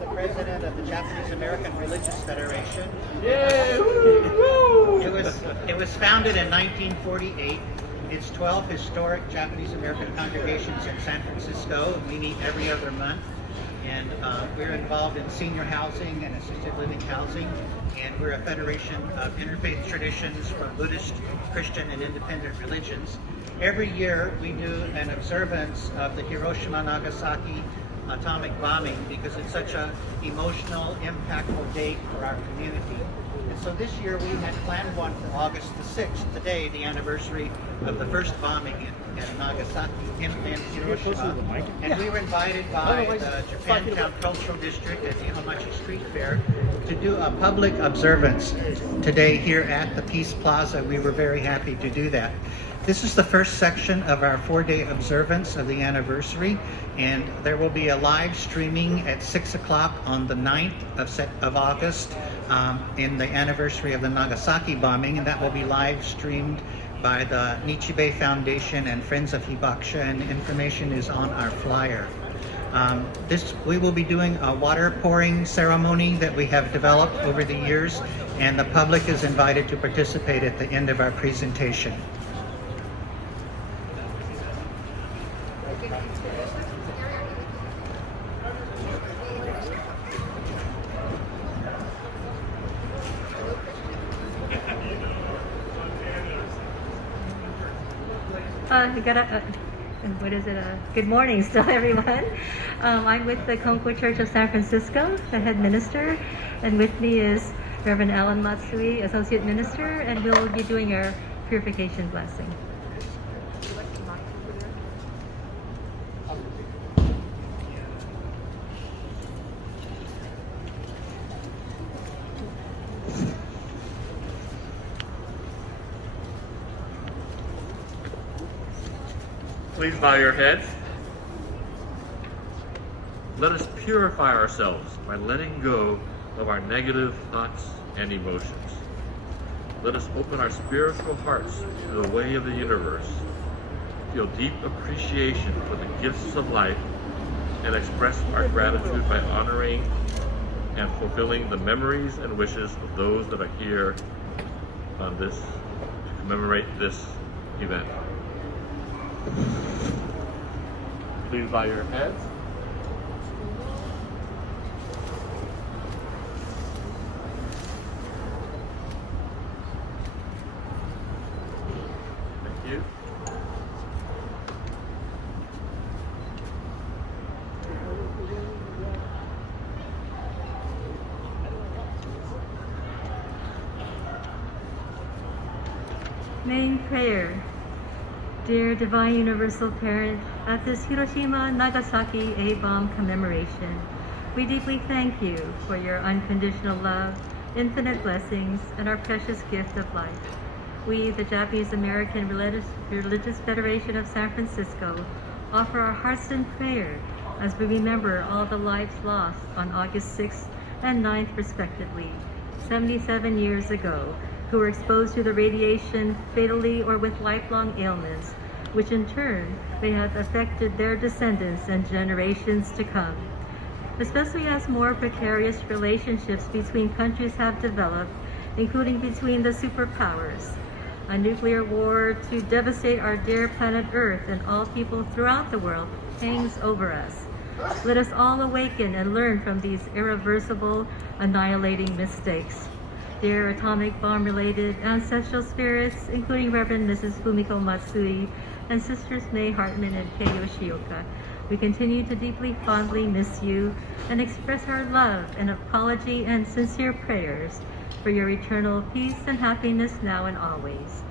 the president of the Japanese American Religious Federation. Yay! Woo! It was founded in 1948. It's 12 historic Japanese American congregations in San Francisco. We meet every other month, and we're involved in senior housing and assisted living housing, and we're a federation of interfaith traditions from Buddhist, Christian, and independent religions. Every year we do an observance of the Hiroshima, Nagasaki atomic bombing because it's such an emotional, impactful date for our community. And so this year we had planned one for August the 6th, today, the anniversary of the first bombing in Nagasaki, in Hiroshima. And we were invited by the Japantown Cultural District at Nihonmachi Street Fair to do a public observance today here at the Peace Plaza. We were very happy to do that. This is the first section of our 4-day observance of the anniversary, and there will be a live streaming at 6 o'clock on the 9th of August in the anniversary of the Nagasaki bombing, and that will be live streamed by the Nichibei Foundation and Friends of Hibakusha, and information is on our flyer. We will be doing a water pouring ceremony that we have developed over the years, and the public is invited to participate at the end of our presentation. Good morning still, everyone. I'm with the Konko Church of San Francisco, the head minister, and with me is Reverend Alan Matsui, associate minister, and we'll be doing our purification blessing. Please bow your heads. Let us purify ourselves by letting go of our negative thoughts and emotions. Let us open our spiritual hearts to the way of the universe, feel deep appreciation for the gifts of life, and express our gratitude by honoring and fulfilling the memories and wishes of those that are here on this, to commemorate this event. Please bow your heads. Thank you. Main prayer. Dear Divine Universal Parent, at this Hiroshima Nagasaki A-bomb commemoration, we deeply thank you for your unconditional love, infinite blessings, and our precious gift of life. We, the Japanese American Religious Federation of San Francisco, offer our hearts in prayer as we remember all the lives lost on August 6th and 9th respectively, 77 years ago, who were exposed to the radiation fatally or with lifelong ailments, which in turn may have affected their descendants and generations to come. Especially as more precarious relationships between countries have developed, including between the superpowers. A nuclear war to devastate our dear planet Earth and all people throughout the world hangs over us. Let us all awaken and learn from these irreversible, annihilating mistakes. Dear atomic bomb-related ancestral spirits, including Reverend Mrs. Fumiko Matsui and Sisters May Hartman and Kei Yoshioka, we continue to deeply fondly miss you and express our love and apology and sincere prayers for your eternal peace and happiness now and always.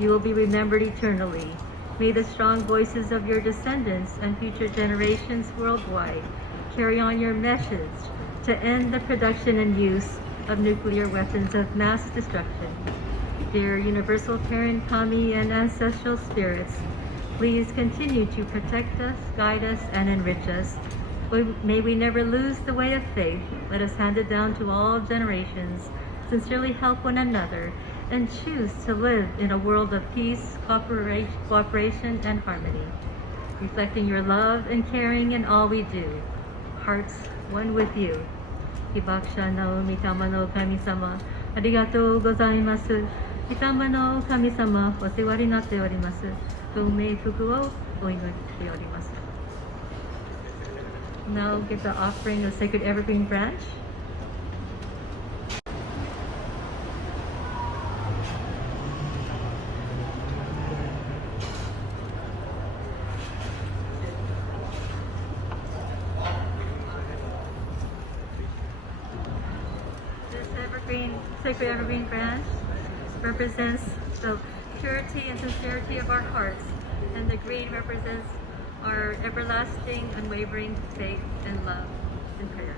You will be remembered eternally. May the strong voices of your descendants and future generations worldwide carry on your message to end the production and use of nuclear weapons of mass destruction. Dear Universal Parent Kami and ancestral spirits, please continue to protect us, guide us, and enrich us. May we never lose the way of faith. Let us hand it down to all generations, sincerely help one another, and choose to live in a world of peace, cooperation, and harmony, reflecting your love and caring in all we do. Hearts one with you. 被爆者の御霊の神様、ありがとうございます。御霊の神様、お世話になっております。ご冥福をお祈りしております。Now get the offering of Sacred Evergreen Branch. Sacred Evergreen Branch represents the purity and sincerity of our hearts, and the green represents our everlasting, unwavering faith and love and prayers.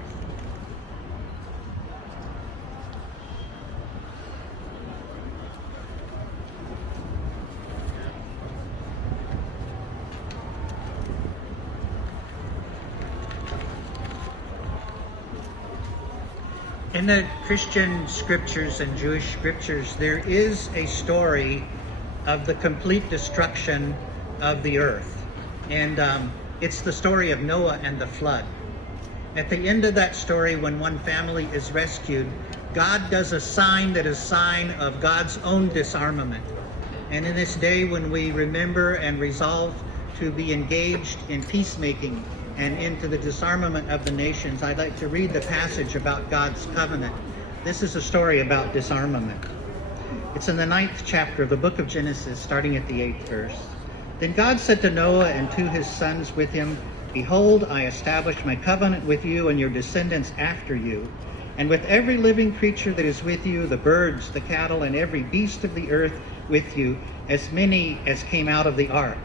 In the Christian scriptures and Jewish scriptures, there is a story of the complete destruction of the earth. And it's the story of Noah and the flood. At the end of that story, when one family is rescued, God does a sign that is a sign of God's own disarmament. And in this day when we remember and resolve to be engaged in peacemaking and into the disarmament of the nations, I'd like to read the passage about God's covenant. This is a story about disarmament. It's in the 9th chapter of the book of Genesis, starting at the 8th verse. Then God said to Noah and to his sons with him, Behold, I establish my covenant with you and your descendants after you, and with every living creature that is with you, the birds, the cattle, and every beast of the earth with you, as many as came out of the ark.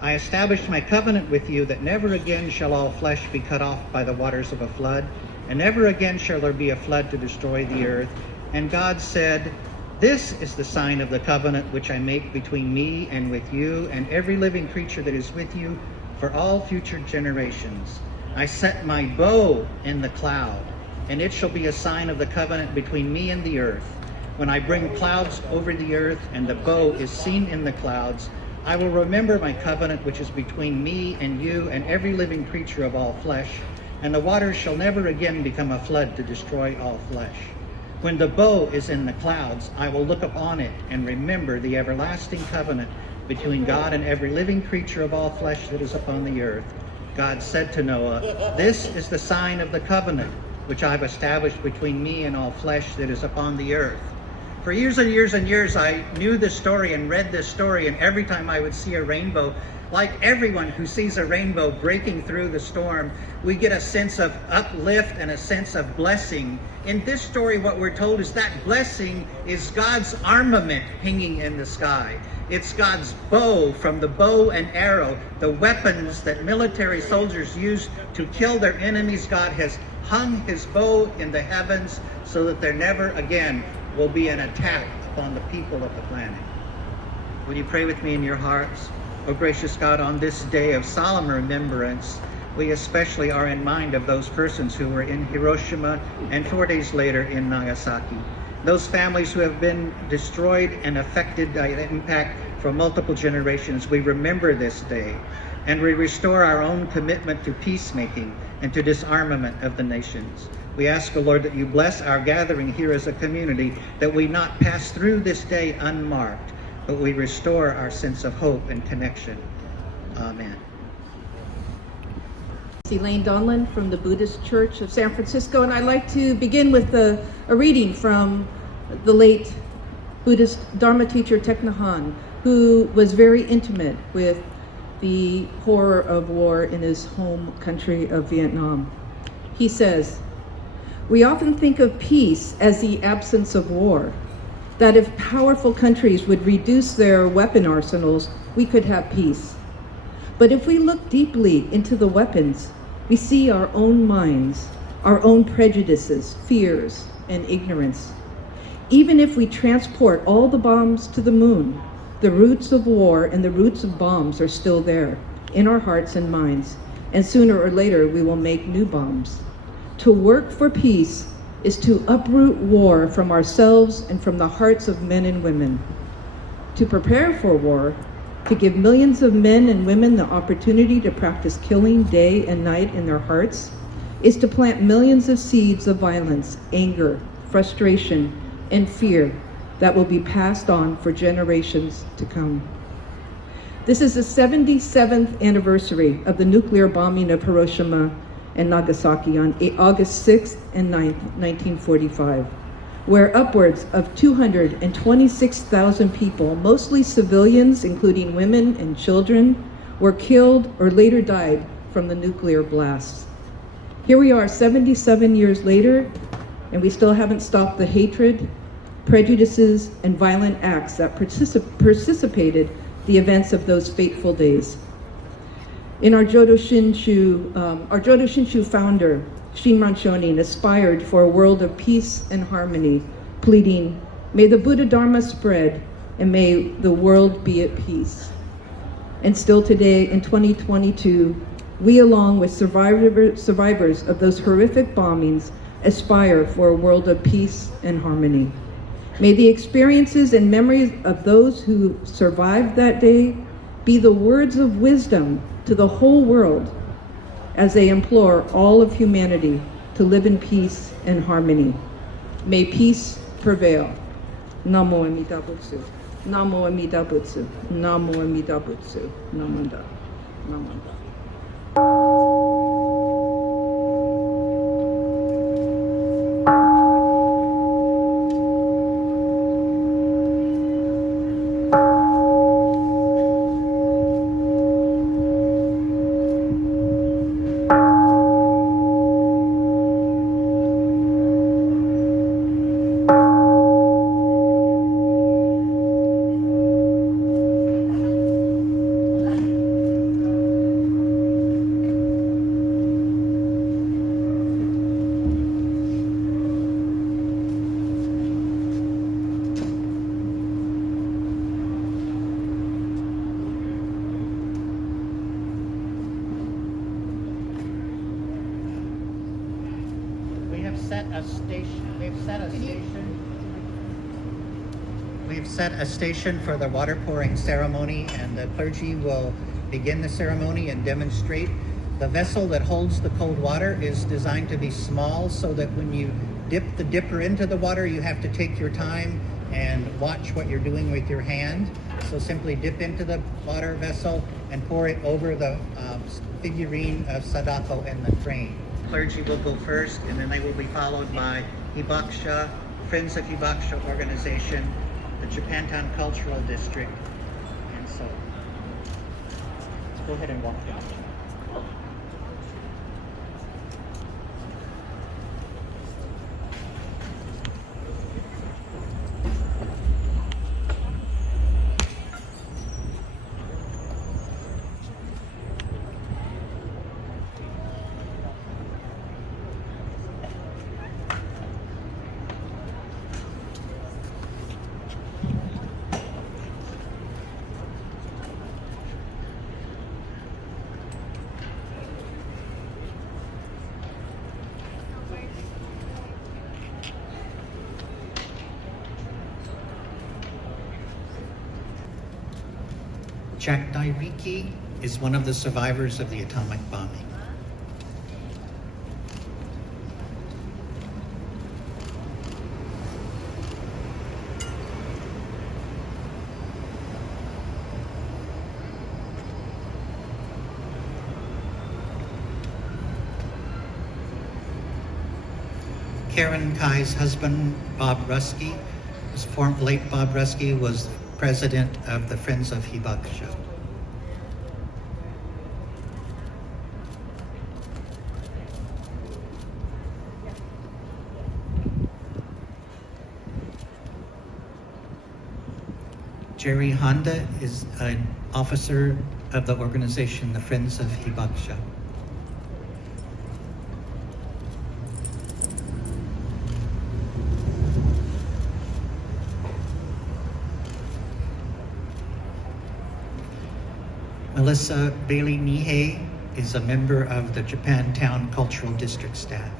I established my covenant with you that never again shall all flesh be cut off by the waters of a flood, and never again shall there be a flood to destroy the earth. And God said, This is the sign of the covenant which I make between me and with you and every living creature that is with you for all future generations. I set my bow in the cloud, and it shall be a sign of the covenant between me and the earth. When I bring clouds over the earth and the bow is seen in the clouds, I will remember my covenant which is between me and you and every living creature of all flesh, and the waters shall never again become a flood to destroy all flesh. When the bow is in the clouds, I will look upon it and remember the everlasting covenant between God and every living creature of all flesh that is upon the earth. God said to Noah, This is the sign of the covenant which I've established between me and all flesh that is upon the earth. For years and years and years, I knew this story and read this story, and every time I would see a rainbow, like everyone who sees a rainbow breaking through the storm, we get a sense of uplift and a sense of blessing. In this story, what we're told is that blessing is God's armament hanging in the sky. It's God's bow, from the bow and arrow, the weapons that military soldiers use to kill their enemies. God has hung his bow in the heavens so that there never again will be an attack upon the people of the planet. Will you pray with me in your hearts? Oh, gracious God, on this day of solemn remembrance, we especially are in mind of those persons who were in Hiroshima and 4 days later in Nagasaki. Those families who have been destroyed and affected by the impact for multiple generations, we remember this day, and we restore our own commitment to peacemaking and to disarmament of the nations. We ask, O Lord, that you bless our gathering here as a community, that we not pass through this day unmarked, but we restore our sense of hope and connection. Amen. Elaine Donlan from the Buddhist Church of San Francisco, and I'd like to begin with a reading from the late Buddhist Dharma teacher Thich Nhat Hanh, who was very intimate with the horror of war in his home country of Vietnam. He says, "We often think of peace as the absence of war, that if powerful countries would reduce their weapon arsenals, we could have peace. But if we look deeply into the weapons, we see our own minds, our own prejudices, fears, and ignorance. Even if we transport all the bombs to the moon, the roots of war and the roots of bombs are still there in our hearts and minds, and sooner or later we will make new bombs. To work for peace is to uproot war from ourselves and from the hearts of men and women. To prepare for war, to give millions of men and women the opportunity to practice killing day and night in their hearts, is to plant millions of seeds of violence, anger, frustration, and fear that will be passed on for generations to come. This is the 77th anniversary of the nuclear bombing of Hiroshima and Nagasaki on August 6th and 9th, 1945, where upwards of 226,000 people, mostly civilians, including women and children, were killed or later died from the nuclear blasts. Here we are 77 years later, and we still haven't stopped the hatred, prejudices, and violent acts that precipitated the events of those fateful days. In our Jodo Shinshu founder, Shinran Shonin, aspired for a world of peace and harmony, pleading, "May the Buddha Dharma spread, and may the world be at peace." And still today, in 2022, we, along with survivors of those horrific bombings, aspire for a world of peace and harmony. May the experiences and memories of those who survived that day be the words of wisdom to the whole world as they implore all of humanity to live in peace and harmony. May peace prevail. Namo Amida Butsu. Namo Amida Butsu. Namo Amida Butsu. Namanda. Namanda. We've set a station for the water pouring ceremony, and the clergy will begin the ceremony and demonstrate. The vessel that holds the cold water is designed to be small so that when you dip the dipper into the water, you have to take your time and watch what you're doing with your hand. So simply dip into the water vessel and pour it over the figurine of Sadako and the crane. Clergy will go first, and then they will be followed by Hibakusha, Friends of Hibakusha Organization, the Japantown Cultural District, and so go ahead and walk down. Jack Dairiki is one of the survivors of the atomic bombing. Karen Kai's husband, Bob Rusky, late Bob Rusky was president of the Friends of Hibakusha. Jerry Honda is an officer of the organization, the Friends of Hibakusha. Melissa Bailey Nihei is a member of the Japantown Cultural District staff.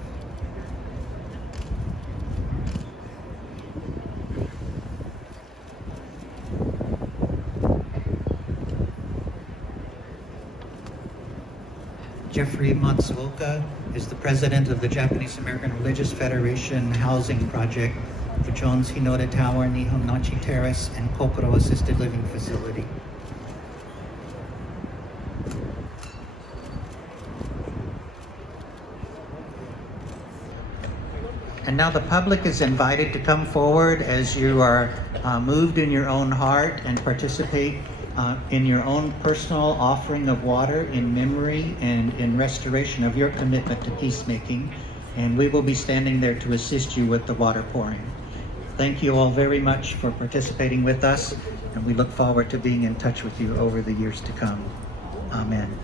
Jeffrey Matsuoka is the president of the Japanese American Religious Federation Housing Project for Jones Hinode Tower, Nihonmachi Terrace, and Kopuro Assisted Living Facility. And now the public is invited to come forward as you are moved in your own heart and participate in your own personal offering of water in memory and in restoration of your commitment to peacemaking. And we will be standing there to assist you with the water pouring. Thank you all very much for participating with us, and we look forward to being in touch with you over the years to come. Amen.